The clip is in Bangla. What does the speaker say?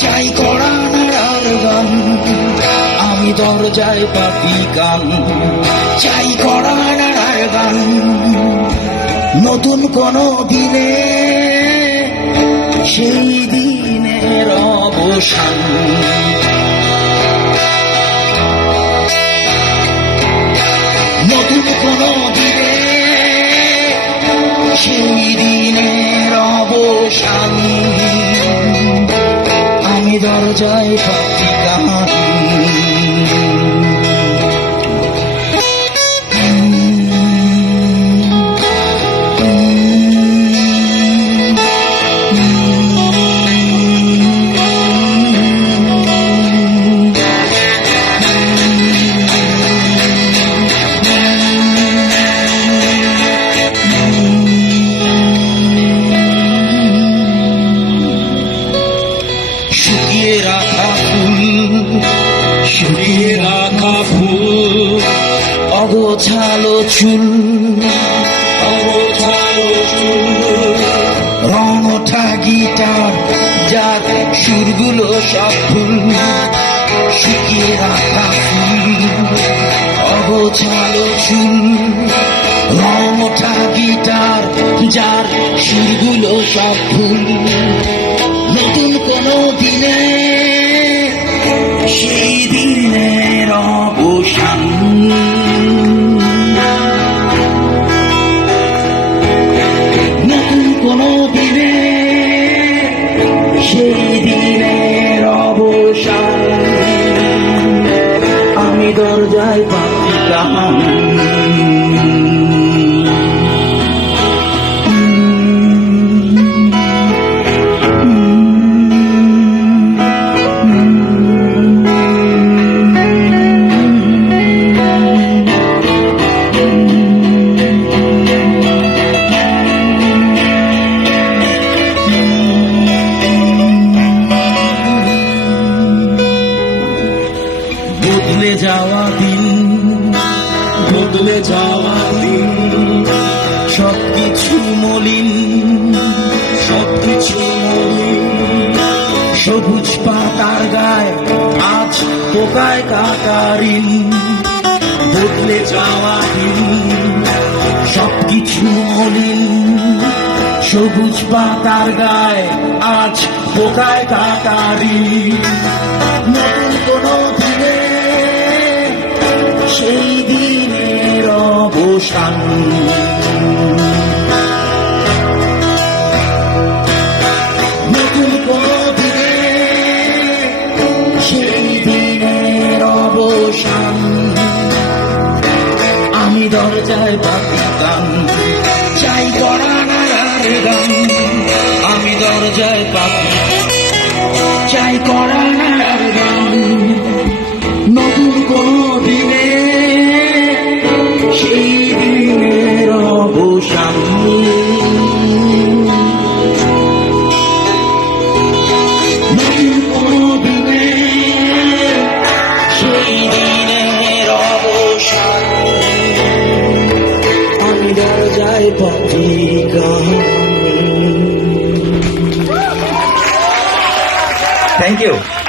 চাই করা নাড়ার গান। আমি দরজায় পাপি গান। চাই করা নাড়ার গান। নতুন কোন দিনে সেই দিনের অবসান। নতুন কোন দিনে সেই দিনের অবসান। দরজায় পাচ্ছি গান শুকিয়ে রাখা ফুল। অগোছালো চুল। অগোছালো চুল। রং ওঠা গিটার যার সুরগুলো সব ফুল। শুকিয়ে রাখা ফুল। অগোছালো চুল। রং ওঠা গিটার যার সুরগুলো সব ফুল। নতুন কোন দিনে সেই দরজায় পাখি কাহান যাওয়া দিন, বদলে যাওয়া দিন, সবকিছু মলিন সবকিছু মলিন, সবুজ পাতার গায়ে আজ পোকায় কাকারিন বদলে যাওয়া দিন, সবকিছু মলিন, সবুজ পাতার গায়ে আজ পোকায় কাকারিন নতুন কোন দিনে সেই দিনের অবসান। সেই আমি দরজায় পাখি চাই করা গান। আমি দরজায় পাখি চাই করা নাড়ার গান। you.